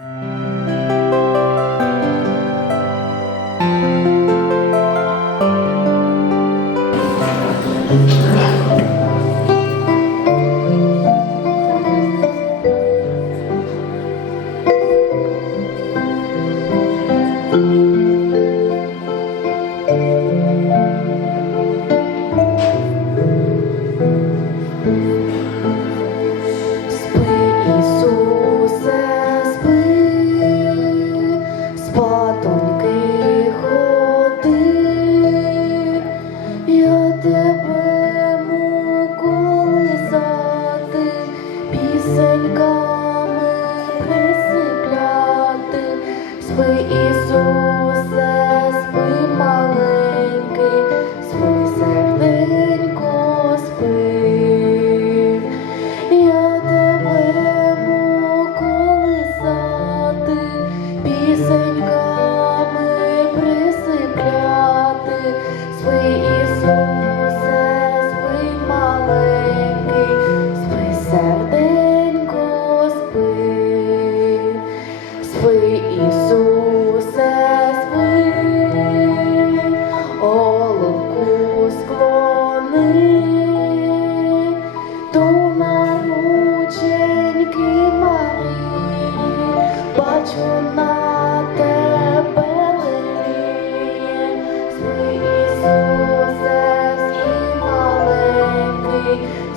you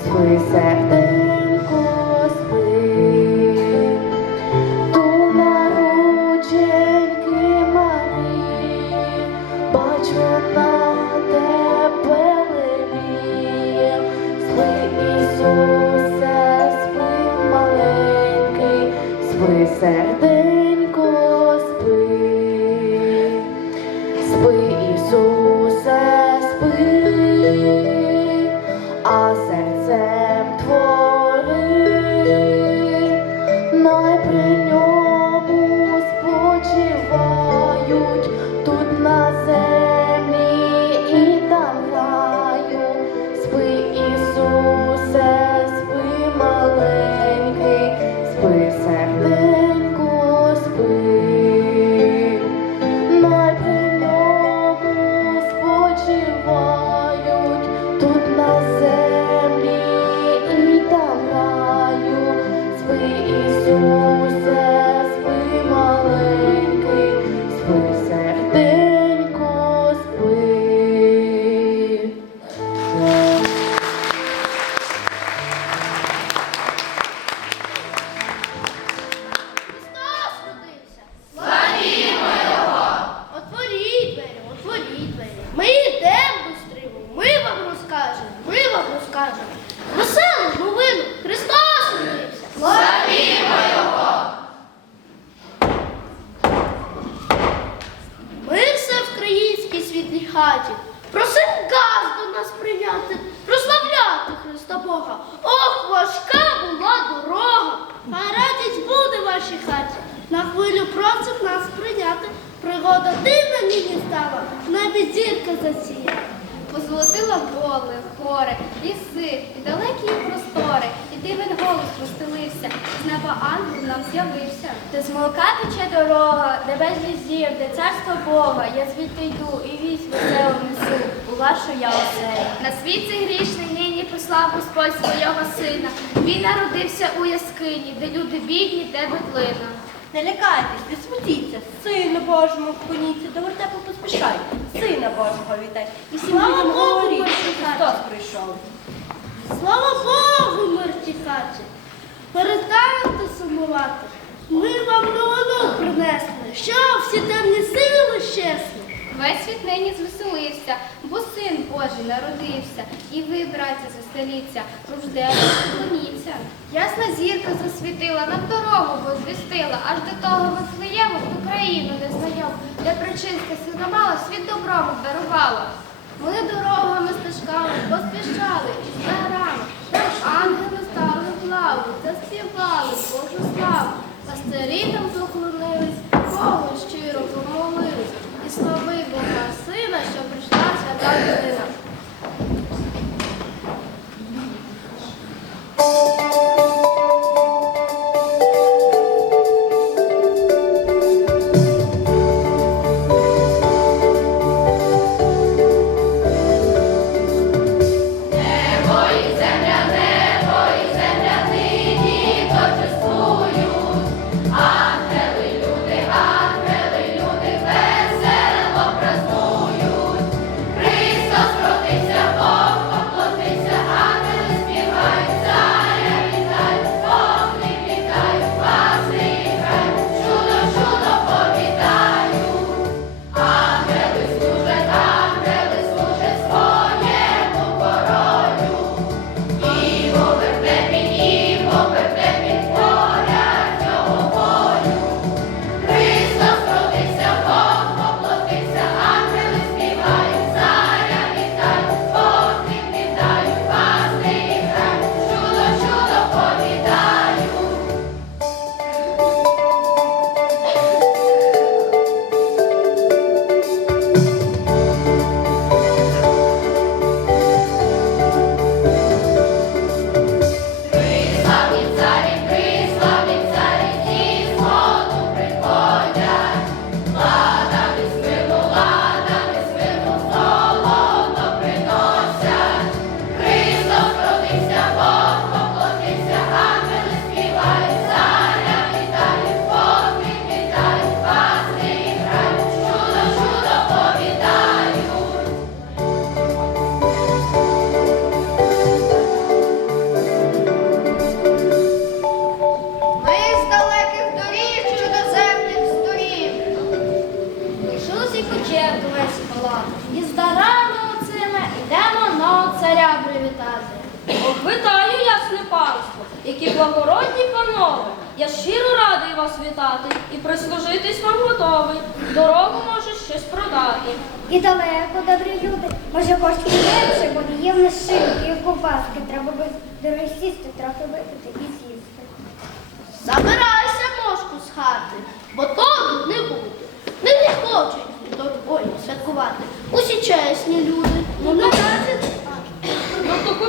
força в небі зірка засіяла. Позолотила голи, гори, ліси і далекі простори, і дивен голос розстелився, з неба ангел нам з'явився. Де з молока тече дорога, де безліч зір, де царство Бога, я звідти йду і вісь весело несу у вашу я оселю. На світ цей грішний нині послав Господь свого сина. Він народився у яскині, де люди бідні, де битлина. Не лякайтесь, не смутіться, Сину Божому вклоніться, до вертепу поспішайте, Сина Божого вітай. І всім Слава людям Богу, говоріть, що Христос прийшов. Слава Богу, мирті хаті! Перестаньте сумувати. Ми вам новину принесли, що всі темні сили щезли. Весь світ нині звеселився, бо син Божий народився. І ви, браття, застеліться, руждево поклоніться. Ясна зірка засвітила, нам дорогу возвістила, аж до того Вифлеєму в Україну не знайом, де причинська сина мала, світ доброму дарувала. Ми дорогами стежками поспішали із дарами, там ангели стали в лаву, заспівали Божу славу. Пастирі там поклонились, Богу щиро помолились, і слави Бога Сина, що прийшла свята дитина.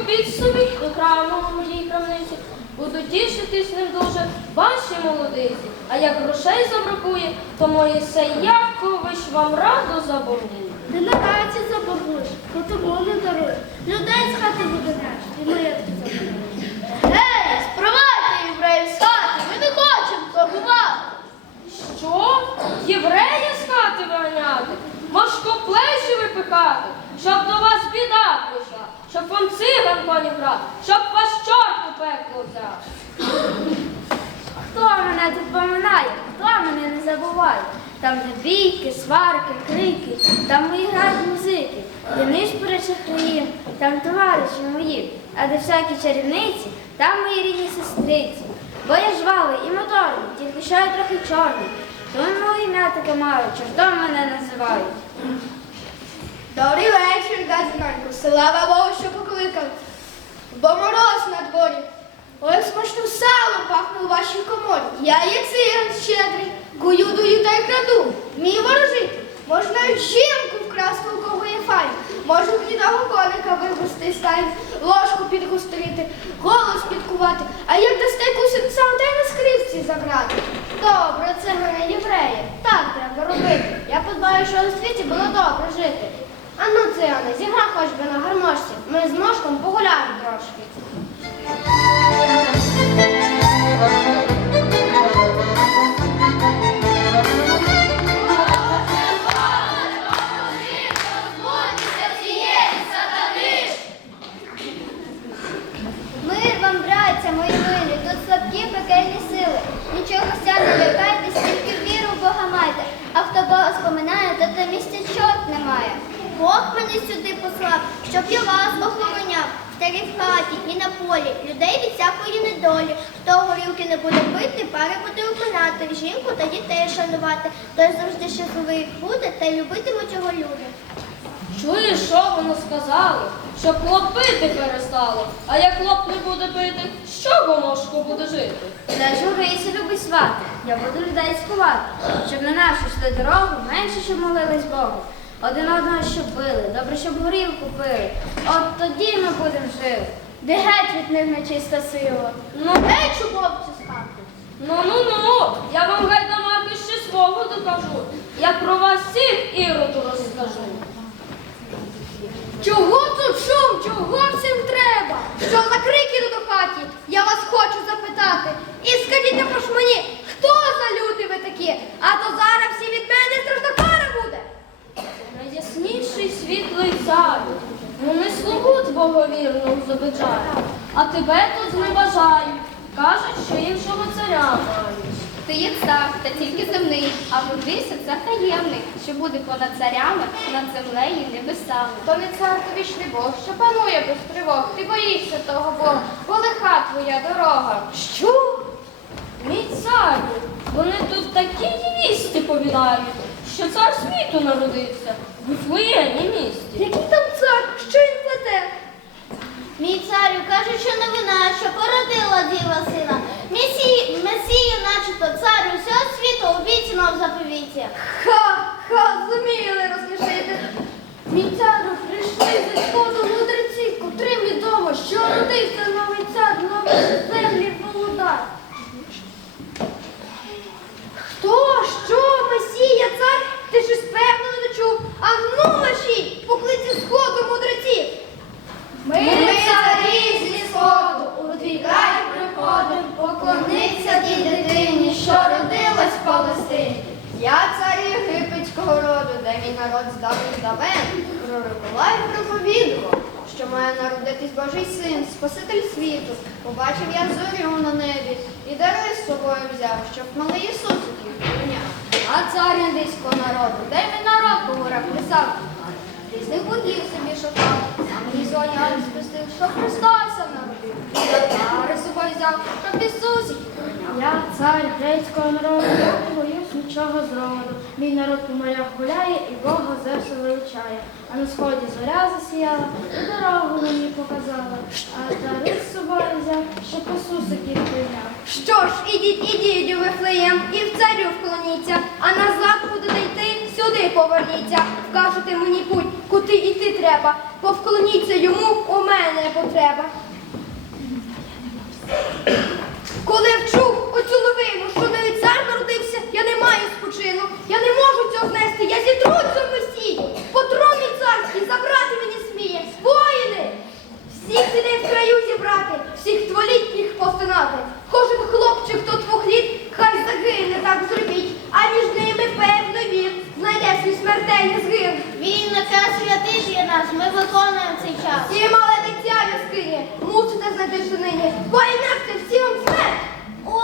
Купіть собі до краму у моїй крамниці. Буду тішитись ним дуже ваші молодиці. А як грошей забракує, то Моїсей Якович вам радо заборгує. Не на хаті заборгуєш, бо тому не даруєш. Людей з хати вигоняєш і маєтки забираєш. Гей, спровадьте євреїв з хати, ми не хочемо торгувати. Що? Єврея з хати виганяти? Машкоплечі випихати? Щоб до вас біда прийшла, щоб вам циган поніграв, щоб вас чорт у пекло взяв. Хто мене тут поминає, хто мене не забуває. Там де бійки, сварки, крики, там мої грають музики, де нишпорячих країн, там товариші мої, а де всякі чарівниці, там мої рідні сестриці. Бо я жвавий і моторний, тільки що я трохи чорний. Тому ім'я таке маю, чортом мене називають. Добрий вечір, газинонько. Слава Богу, що покликав. Бо мороз на дворі. Ой, смачним салом пахне у вашій коморі. Я є циган щедрий, гую, дую та й краду. Мій ворожити. Можна навіть жінку вкрасти, у кого є файн. Можу гнідого коника вивести з стайні, ложку підгустрити, голос підкувати. А як дасте кусин сам, дай на скрипці забрати. Добре, це мене євреї. Так треба робити. Я подбаю, що на світі було добре жити. А ну, цигане, зігра хоч би на гармошці. Ми з мошком погуляємо трошки. Один одного щоб били, добре, щоб горілку пили. От тоді ми будемо жили. Де геть від них нечиста сила. Ну, Геть, чубовці з хати. ну, ну, ну, я вам гайдамаки ще свого докажу. Я про вас всіх іроду розкажу. Чого тут шум? Чого всім треба? Що за крики тут у хаті? Я вас хочу запитати. І скажіть також мені, хто за люди ви такі? А то зараз всі від мене страшна кара буде. Найясніший світлий царю, ну не слугу твого вірного забиджаю, а тебе тут зневажають. Кажуть, що іншого царя мають. Ти є цар, та тільки земний, а вродився цар таємний, що буде понад царями, над землею і небесами. То не цар тобі ж не Бог, що панує без тривог. Ти боїшся того Бога, бо лиха твоя дорога. Що? Мій царю, вони тут такі вісті повідають, що цар світу народився в Вифлеємі місті. Який там цар? Що він плете? Мій царю кажуть, що новина, що породила діва сина. Месію, месію, начебто царю всього світу обіцяно в заповіті. Ха, ха, зуміли розсмішити. Мій царю, прийшли зі сходу мудреці, котрим відомо, що родився новий цар, новий землі володар. Хто? Що? Месія, цар? Ти щось певно не чув. А ну наші, поклиці сходу мудреців. Ми, царі зі сходу, у твій край приходим, поклониться тій дитині, що родилась в Палестині. Я цар єгипетського роду, де мій народ з давніх давен пророкував і проповідував, що має народитись Божий син, Спаситель світу. Побачив я зорю на небі і дари з собою взяв, щоб малий Ісусик їх. А цар індийського народу, де він народ по горах писав, різних богів собі шукав, а Мені зоні Галю спустив, що Христа сам народив. З собою взяв, щоб прийняв. Я цар грецького народу, я не боюсь нічого зроду. Мій народ по морях гуляє і Бога Зевса величає. А на сході зоря засіяла, і дорогу мені показала. А дари з собою взяв, щоб Ісусиків прийняв. Що ж, ідіть, ідіть у Вифлеєм і в царю вклоніться, а назад будете йти, сюди поверніться. Вкажете мені путь, куди йти треба, повклоніться йому, у мене потреба. Коли вчув оцю новину, що навіть цар народився, я не маю спочину, я не можу цього знести, я зітру цю месію, по троні царській забрати мені сміє. Воїни! Всіх сюди в краю зібрати, всіх тволітніх постинати. Кожен хлопчик до двох літ хай загине, так зробіть, а між ними певно він знайде свій смертельний згин. Він наказ святий для нас, ми виконуємо цей час. І мале дитя в яскині, мусите знайти нині, бо інакше всі вам смерть. О,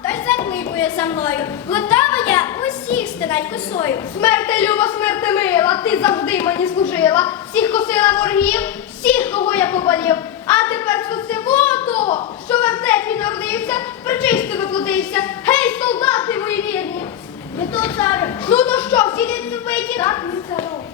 хтось закликує за мною. Готова я усіх стинать косою. Смерти люба, смерти мила, ти завжди мені служила. Всіх косила ворогів, всіх, кого я побалів. А тепер скосимо того, що в вертеті народився, причисто виплодився. Гей, солдати мої вірні! Ми тут царю. Ну то що, всі не вбиті? Так, мій цару.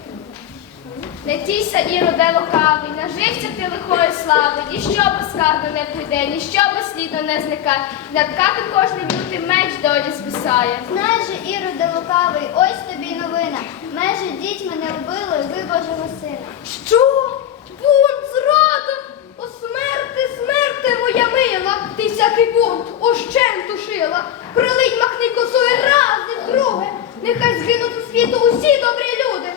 Не тійся, Іроде лукавий, нажився ти лихої слави, ніщо безкарно не прийде, ніщо безслідно не зникає. Надкати кожний лютий меч долі списає. Знаєш же, Іроде лукавий, ось тобі новина. Межі дітьми не вбили, ви Божого сина. Що? Бунт, зрада? О, смерти, смерти, моя мила, ти всякий бунт ощен тушила. Прилинь махни косою раз і вдруге. Нехай згинуть у світу усі добрі.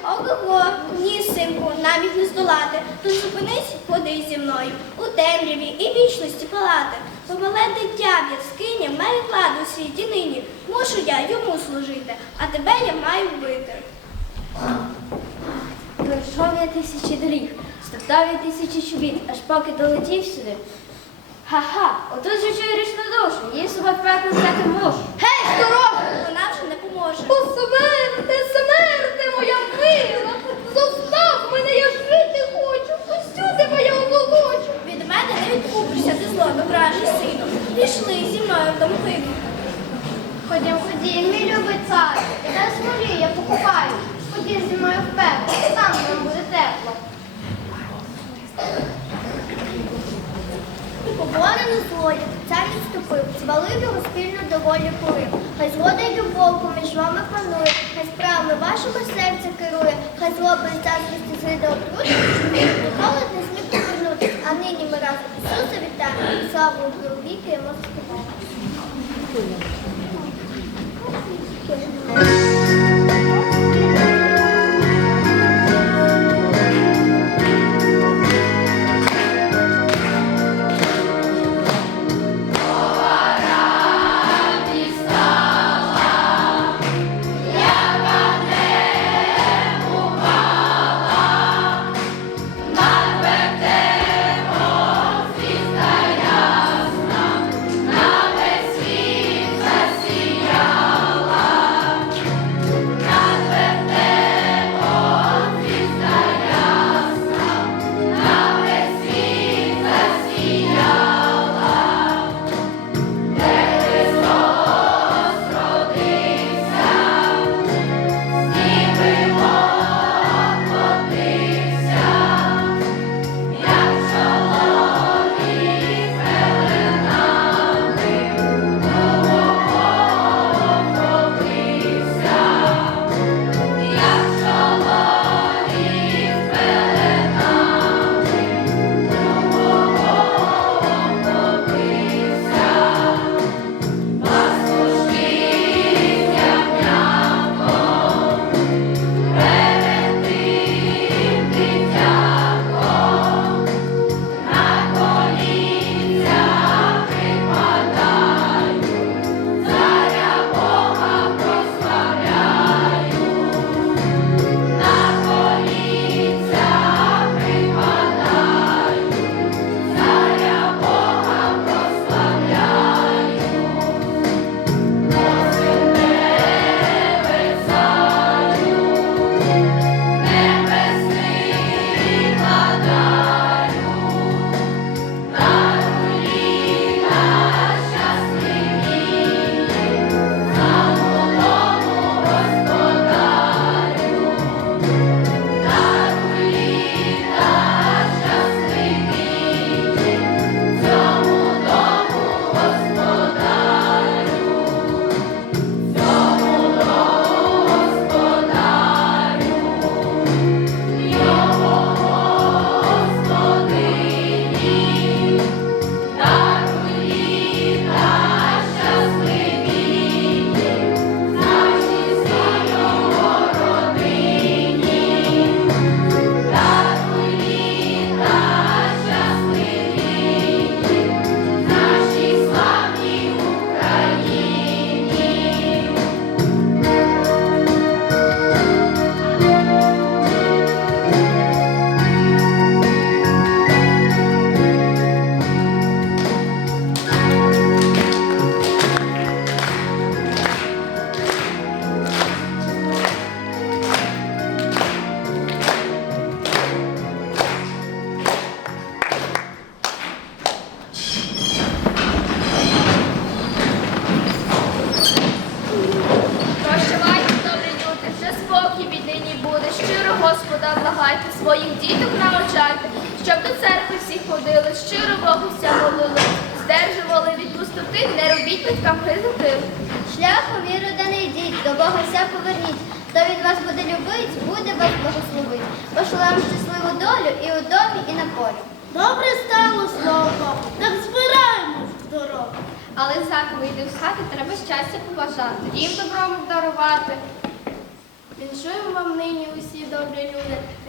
Ого, ні, синку, нам їх не здолати. Тож зупинись, ходи зі мною у темряві і вічності палати. Помале дитя в яскині має владу у світі нині. Мушу я йому служити, а тебе я маю вбити. Пройшов я тисячі доріг, стоптав я тисячі чобіт, аж поки долетів сюди. Ха-ха, отут же чую річну душу, її себе впевнено взяти можу. Гей, сторожа! Вона вже не поможе. О, смерти, смерти, моя мила! Зостав мене, я жити хочу, усюди моя оболочу. Від мене не відкупишся, ти зло дображе сину. Пішли зі мною в домки. Ходім, ходім, мій любий цар, я смолі, я покупаю. Ходім зі мною в пекло, там нам буде тепло. Поборений злою, цар відступив, звалив його спільно доволі порив. Хай згода й любов поміж вами панує, хай справами вашого серця керує, хай зло безцарності зайде отрути, ніколи не зміг повернути. А нині ми разом Ісуса вітаємо, славу у віки йому співаємо.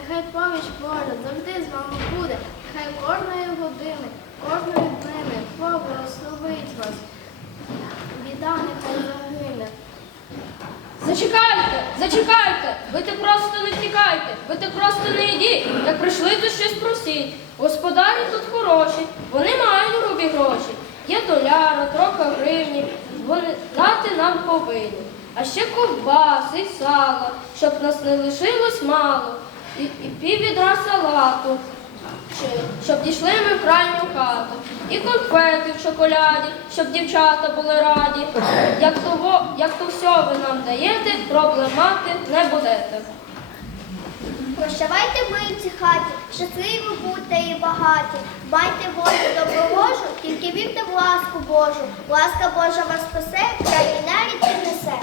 Нехай поміч Божа завжди з вами буде. Нехай кожної години, кожної днини Бог благословить вас. Біда нехай загине. Зачекайте, зачекайте, ви те просто не втікайте, ви те просто не йдіть. Як прийшли, то щось просіть. Господарі тут хороші, вони мають грубі гроші. Є доляра, трохи гривні, вони дати нам повинні. А ще ковбаси, сала, щоб нас не лишилось мало, і, і пів відра салату, щоб дійшли ми в крайню хату. І конфети в шоколяді, щоб дівчата були раді. Як того, як то все ви нам даєте, проблемати не будете. Прощавайте в милці хаті, щасливі будьте і багаті. Майте волю добровожу, тільки вірте в ласку Божу. Ласка Божа вас спасе, край і навіть піднесе.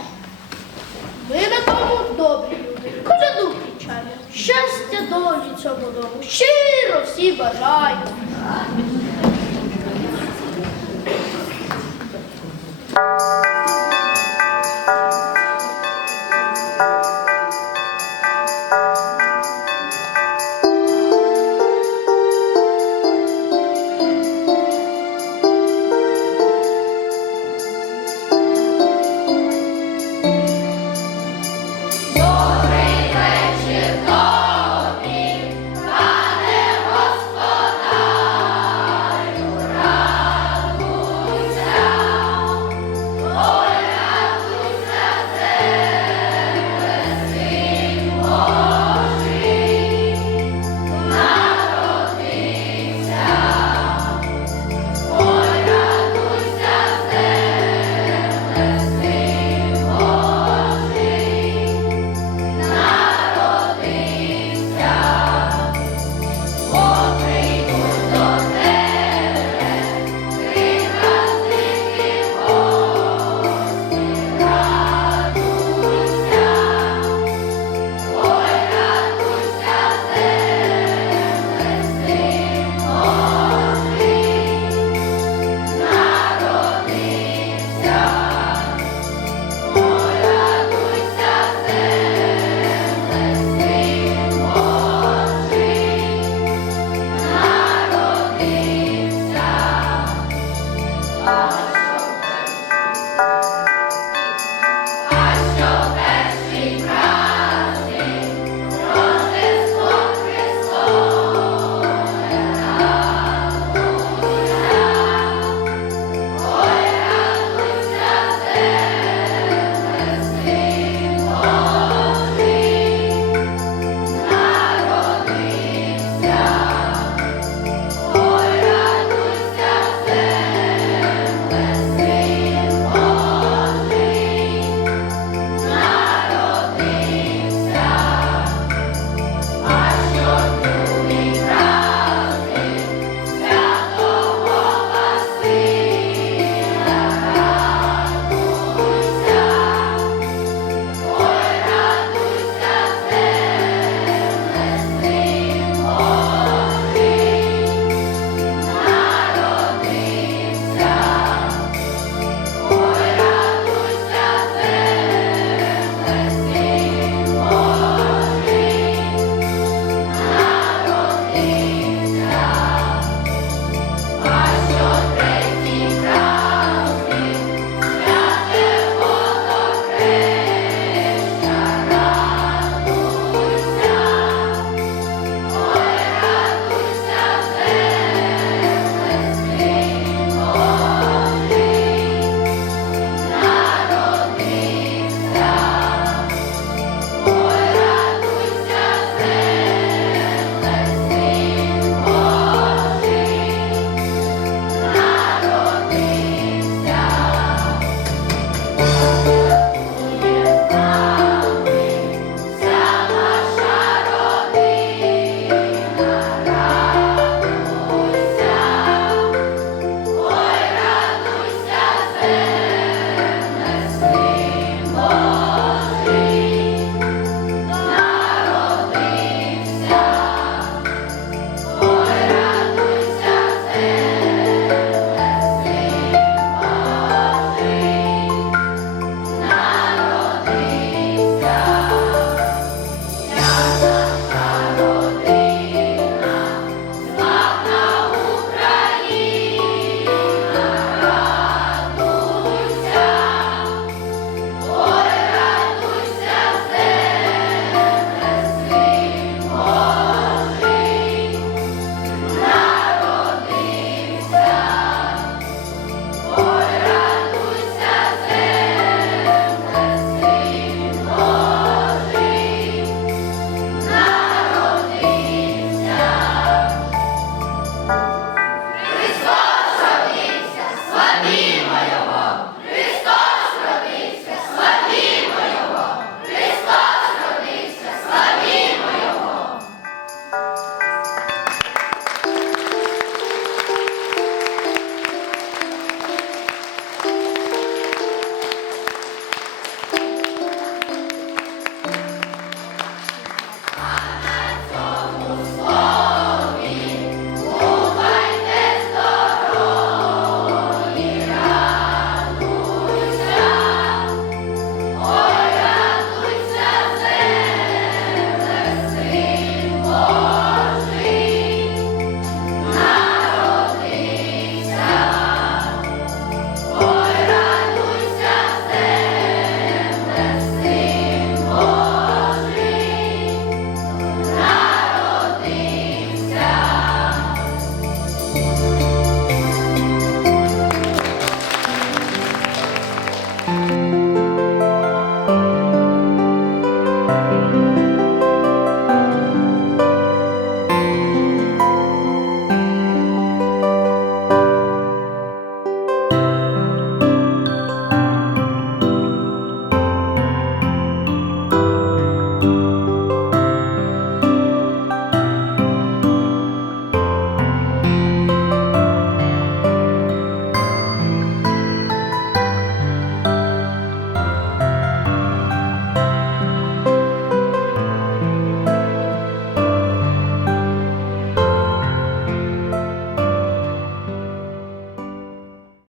Ви на тому добрі люди, коляду кричання, щастя долі цьому дому, щиро всі бажають. Thank you.